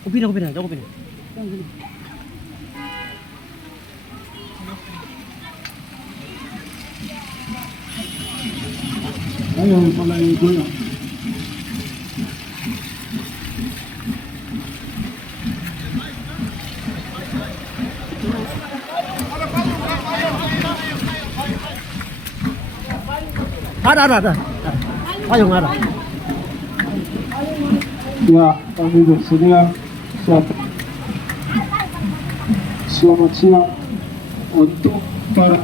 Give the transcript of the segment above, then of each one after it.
Kupin na, kupin na. Ayun pala yung gulo. Ada. Payung ada. Ya, kami bersedia. Selamat siang untuk para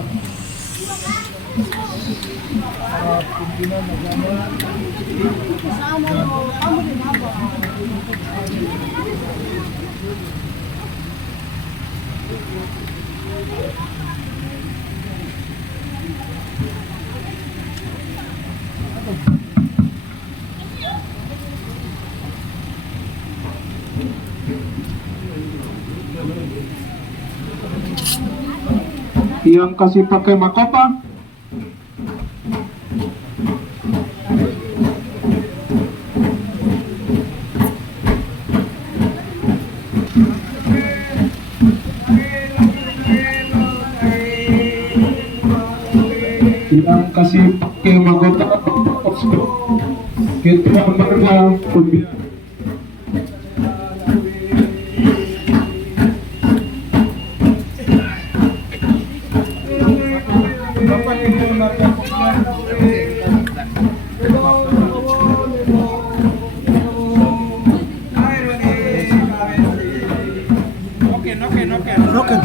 pimpinan agama. Yang kasih pakai mahkota yang kasih pakai mahkota kita marga pembiayaan. Noken.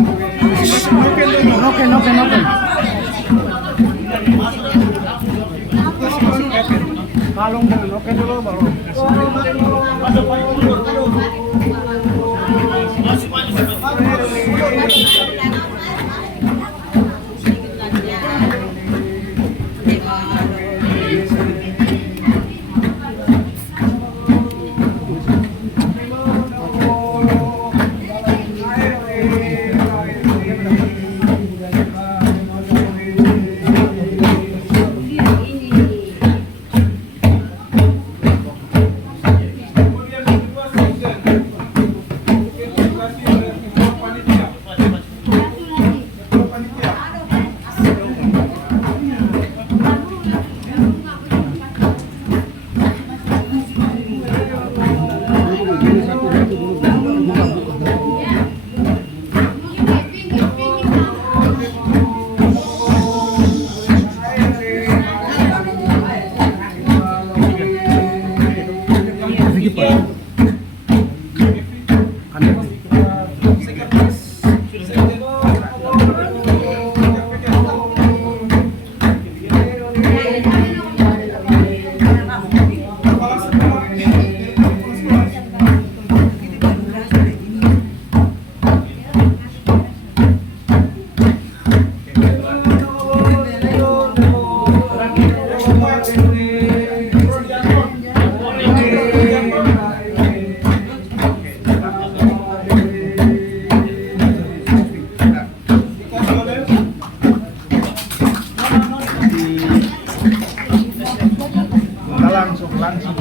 Kalung dulu, noken dulu baru. Langsung.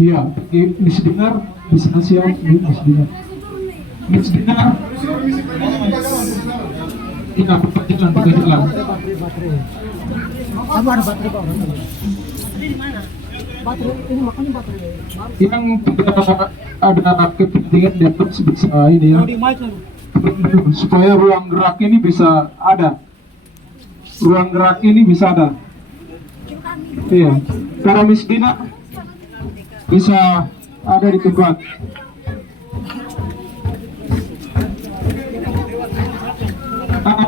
Iya, misdinar bisa siap, misdinar. Misdinar. Iya, jalan, jalan. Kamu ada baterai Pak? Baterai ini makanya baterai. Yang tidak ada kepentingan di atas bisa ini ya. Supaya ruang gerak ini bisa ada. Ruang gerak ini bisa ada. Iya. Para misdinar bisa ada di tempat.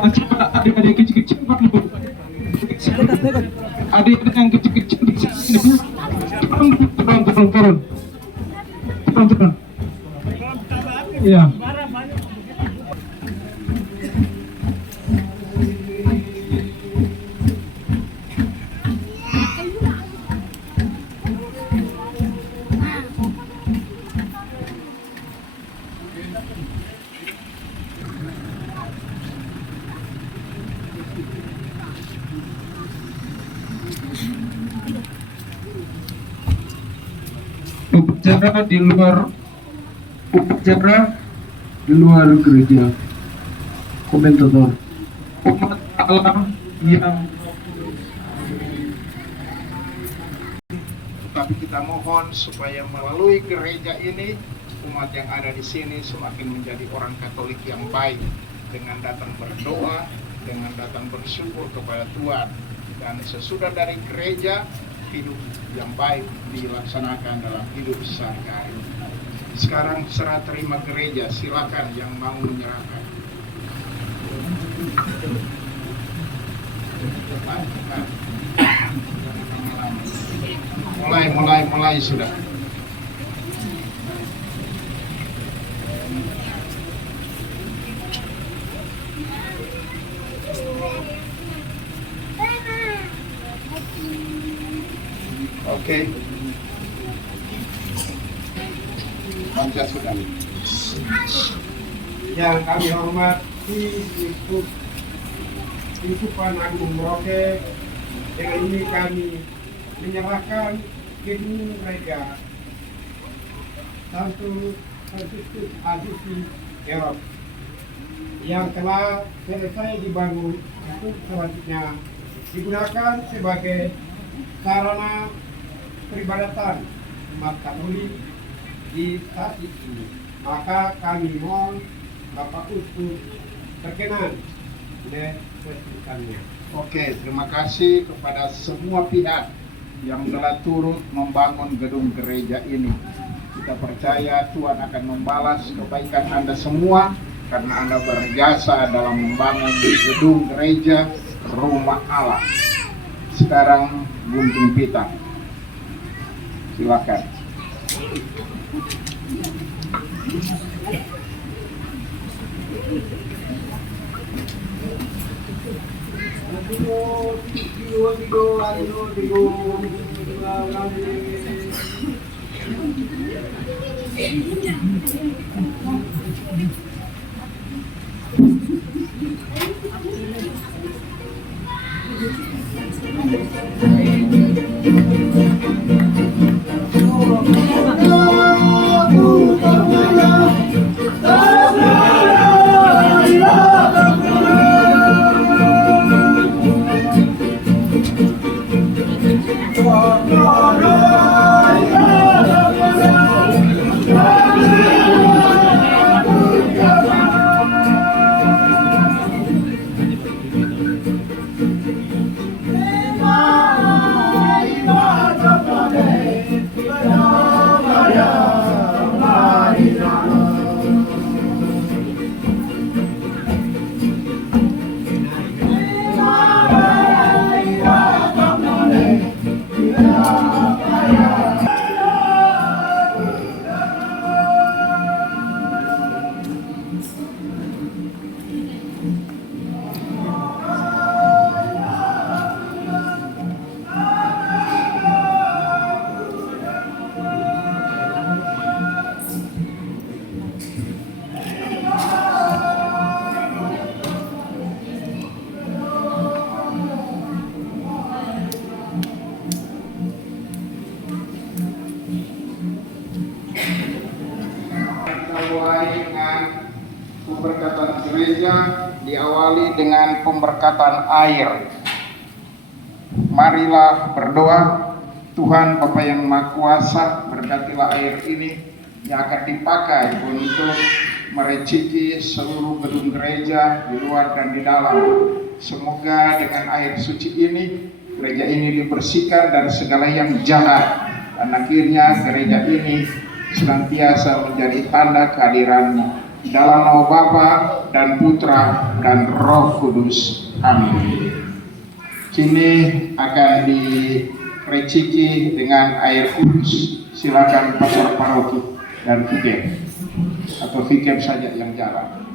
Coba adik-adik kecil-kecil adik-adik yang kecil-kecil di sini turun. Iya. Upacara di luar gereja. Komentator umat Allah yang tapi kita mohon supaya melalui gereja ini umat yang ada di sini semakin menjadi orang Katolik yang baik dengan datang berdoa, dengan datang bersyukur kepada Tuhan, dan sesudah dari gereja hidup yang baik dilaksanakan dalam hidup sehari-hari. Sekarang serah terima gereja, silakan yang mau menyerahkan. Mulai sudah. Oke. Bangsa sudah. Yang kami hormati Biskupan Agung Merauke, dengan ini kami menyerahkan gedung gereja Santo Franciscus Assisi Erop yang telah selesai dibangun untuk selanjutnya digunakan sebagai sarana peribadatan umat Katolik di stasiun ini. Maka kami mohon Bapak Uskup berkenan meresmikannya. Oke, terima kasih kepada semua pihak yang telah turut membangun gedung gereja ini. Kita percaya Tuhan akan membalas kebaikan Anda semua karena Anda berjasa dalam membangun gedung gereja rumah Allah. Sekarang gunting pita. Silakan. diawali dengan pemberkatan air. Marilah berdoa. Tuhan Bapa yang Maha Kuasa, berkatilah air ini yang akan dipakai untuk mereciki seluruh gedung gereja di luar dan di dalam. Semoga dengan air suci ini gereja ini dibersihkan dari segala yang jahat, dan akhirnya gereja ini senantiasa menjadi tanda kehadiran-Mu. Dalam nama Bapa dan Putra dan Roh Kudus. Amin. Kini akan direciki dengan air kudus. Silakan pastor paroki dan fikir atau fikir saja yang jalan.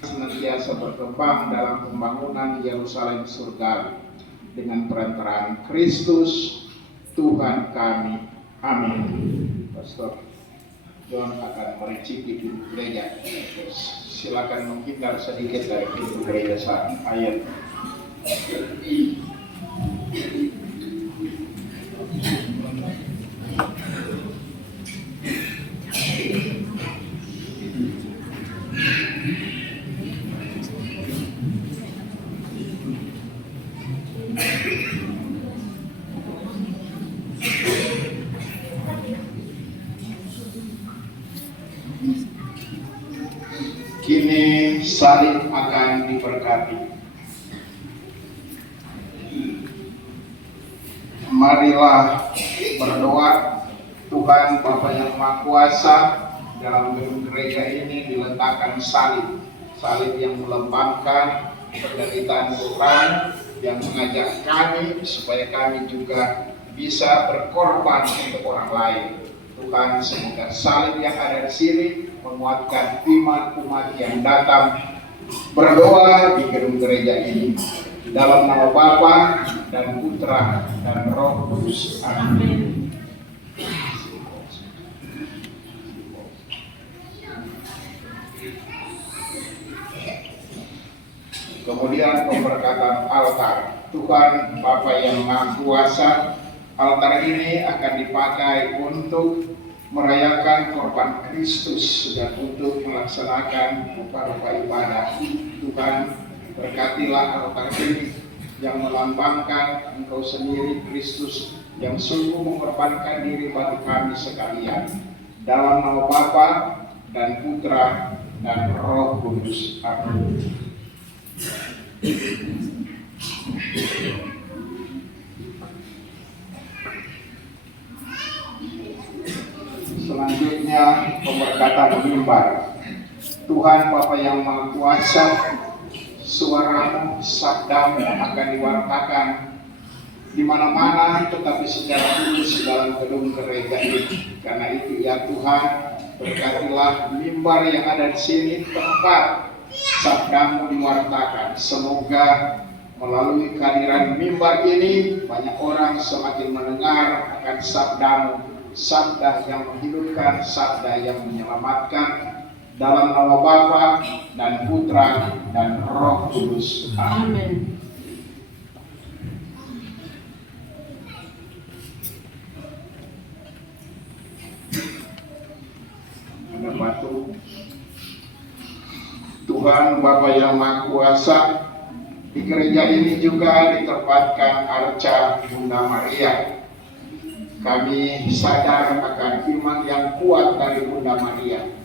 Senantiasa berkembang dalam pembangunan Yerusalem surgawi dengan perantaraan Kristus Tuhan kami. Amin. Pastor John akan mericiki pintu gereja. Silakan menghindar sedikit dari pintu gereja saat ayat. Kini salib akan diberkati. Marilah berdoa. Tuhan Bapa yang Maha Kuasa, dalam gedung gereja ini diletakkan salib. Salib yang melambangkan penderitaan Tuhan, yang mengajak kami supaya kami juga bisa berkorban untuk orang lain. Tuhan, semoga salib yang ada di sini menguatkan iman umat yang datang berdoa di gedung gereja ini. Dalam nama Bapa dan Putra dan Roh Kudus. Amin. Kemudian pemberkatan altar. Tuhan Bapa yang Maha Kuasa, altar ini akan dipakai untuk merayakan korban Kristus dan untuk melaksanakan rupa-rupa ibadah. Tuhan, berkatilah altar ini yang melambangkan Engkau sendiri, Kristus, yang sungguh mengorbankan diri bagi kami sekalian. Dalam nama Bapa dan Putra dan Roh Kudus. Amin. Selanjutnya pemberkatan mimbar. Tuhan Bapa yang Maha Kuasa, suara-Mu, sabda-Mu akan diwartakan di mana-mana, tetapi secara khusus dalam gedung gereja ini. Karena itu ya Tuhan, berkatilah mimbar yang ada di sini, tempat sabda-Mu diwartakan. Semoga melalui kehadiran mimbar ini banyak orang semakin mendengar akan sabda-Mu, sabda yang menghidupkan, sabda yang menyelamatkan. Dalam nama Bapa dan Putra dan Roh Kudus. Amin. Ada batu. Tuhan Bapa yang Maha Kuasa, di gereja ini juga ditempatkan arca Bunda Maria. Kami sadar akan iman yang kuat dari Bunda Maria.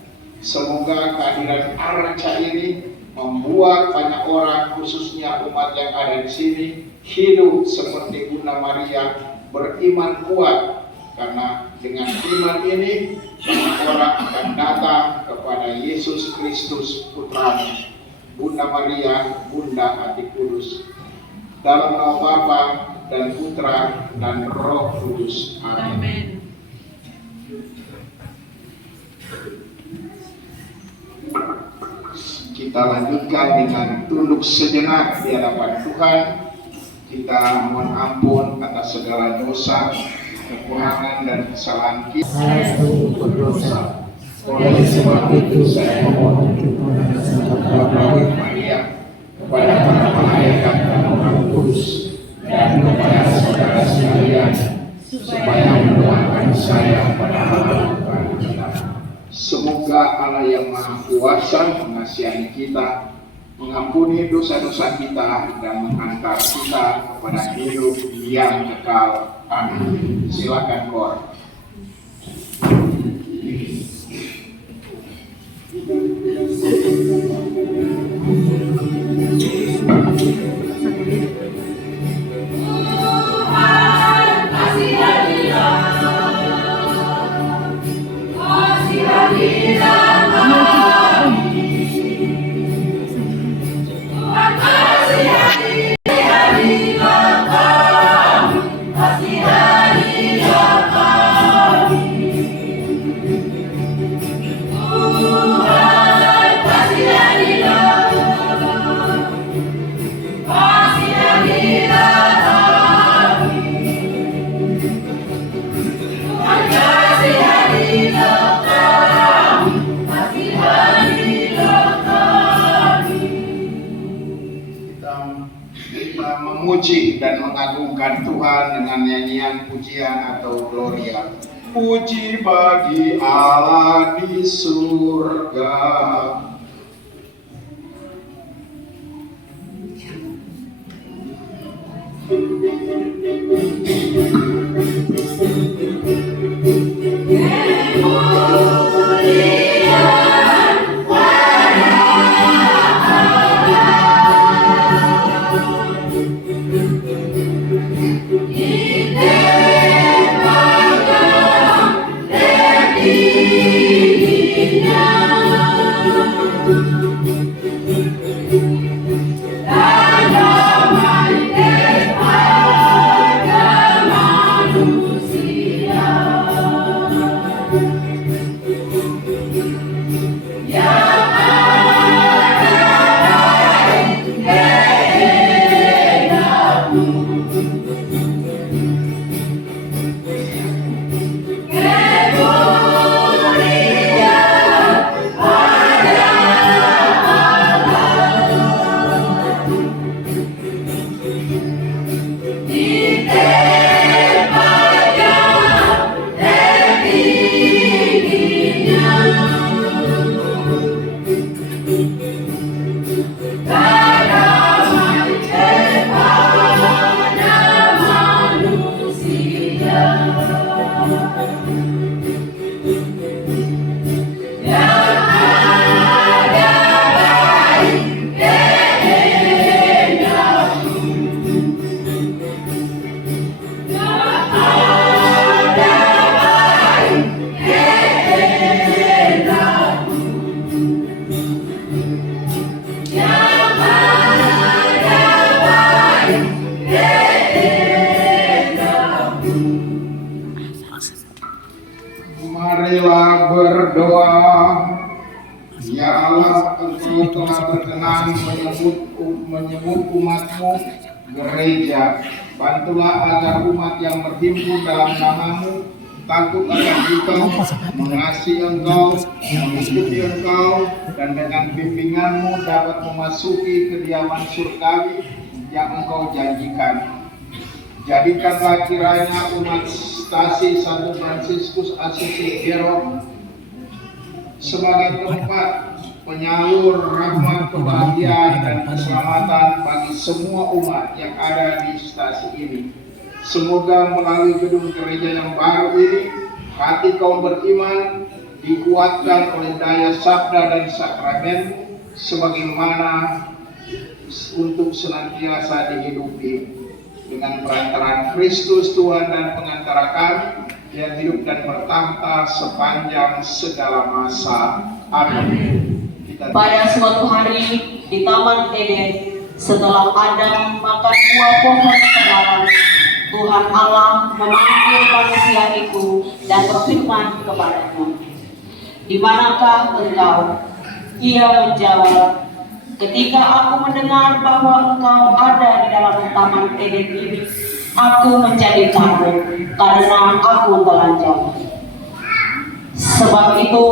Semoga kehadiran arca ini membuat banyak orang, khususnya umat yang ada di sini, hidup seperti Bunda Maria, beriman kuat. Karena dengan iman ini, banyak orang akan datang kepada Yesus Kristus Putra-Mu. Bunda Maria, Bunda Hati Kudus. Dalam nama Bapa dan Putra dan Roh Kudus. Amin. Kita lanjutkan dengan tunduk sejenak di hadapan Tuhan. Kita mohon ampun atas segala dosa, kekurangan dan kesalahan kita. Saya sungguh berdosa. Oleh sebab itu saya memohon kepada Maria, kepada para malaikat dan Roh Kudus, dan kepada saudara sekalian, supaya mendoakan saya pada hari Tuhan kita. Semoga Allah yang Maha Kuasa mengasihani kita, mengampuni dosa-dosa kita, dan menghantar kita kepada hidup yang kekal. Amin. Silakan Kor. Kita memuji dan mengagungkan Tuhan dengan nyanyian pujian atau gloria. Puji bagi Allah di surga. Marilah berdoa. Ya Allah, Engkau telah berkenan menyebut umat-Mu gereja. Bantulah agar umat yang berhimpun dalam nama-Mu takut akan Engkau, mengasihi Engkau, mengikuti Engkau, dan dengan bimbingan-Mu dapat memasuki kediaman surgawi yang Engkau janjikan. Jadikanlah kiranya umat stasi Santo Fransiskus Assisi Hero sebagai tempat penyalur rahmat, kebahagiaan, dan keselamatan bagi semua umat yang ada di stasi ini. Semoga melalui gedung gereja yang baru ini, hati kaum beriman dikuatkan oleh daya sabda dan sakramen, sebagaimana untuk senantiasa dihidupi dengan perantaraan Kristus Tuhan dan pengantara kami yang hidup dan bertahta sepanjang segala masa. Amin. Pada suatu hari di Taman Eden, setelah Adam makan buah pohon terlarang, Tuhan Allah memanggil manusia itu dan berfirman kepadanya, "Di manakah engkau?" Ia menjawab, "Ketika aku mendengar bahwa engkau ada di dalam Taman Eden ini, aku menjadi takut karena aku telanjang. Sebab itu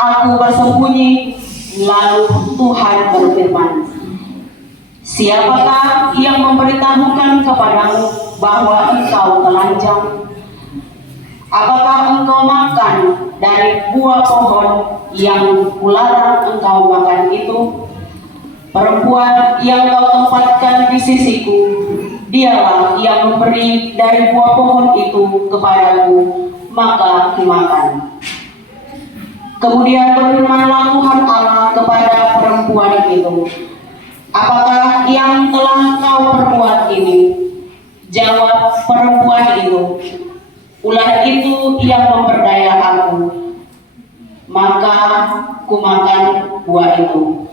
aku bersembunyi." Lalu Tuhan berfirman, "Siapakah yang memberitahukan kepadamu bahwa engkau telanjang? Apakah engkau makan dari buah pohon yang kularang engkau makan itu? Perempuan yang kau tempatkan di sisiku, dialah yang memberi dari buah pohon itu kepadaku, maka kumakan." Kemudian berfirmanlah Tuhan Allah kepada perempuan itu, "Apakah yang telah kau perbuat ini?" Jawab perempuan itu, "Ular itu yang memperdaya aku, maka kumakan buah itu."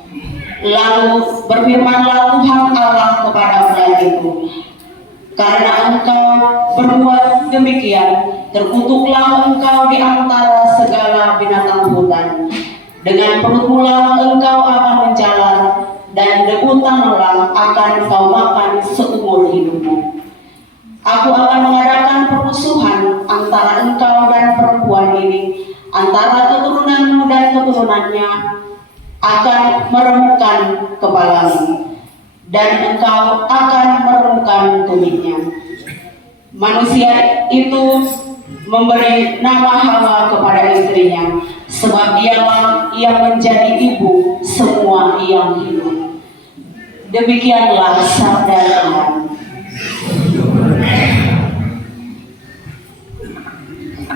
Lalu berfirmanlah Tuhan Allah kepada ular itu, "Karena engkau berbuat demikian, terkutuklah engkau di antara segala binatang hutan. Dengan perutmulah engkau akan menjalar, dan debu tanahlah akan kau makan seumur hidupmu. Aku akan mengadakan permusuhan antara engkau dan perempuan ini, antara keturunanmu dan keturunannya, akan meremukkan kepalamu, dan engkau akan meremukkan tumitnya." Manusia itu memberi nama Hawa kepada istrinya, sebab dialah yang menjadi ibu semua yang hidup. Demikianlah sabda Tuhan.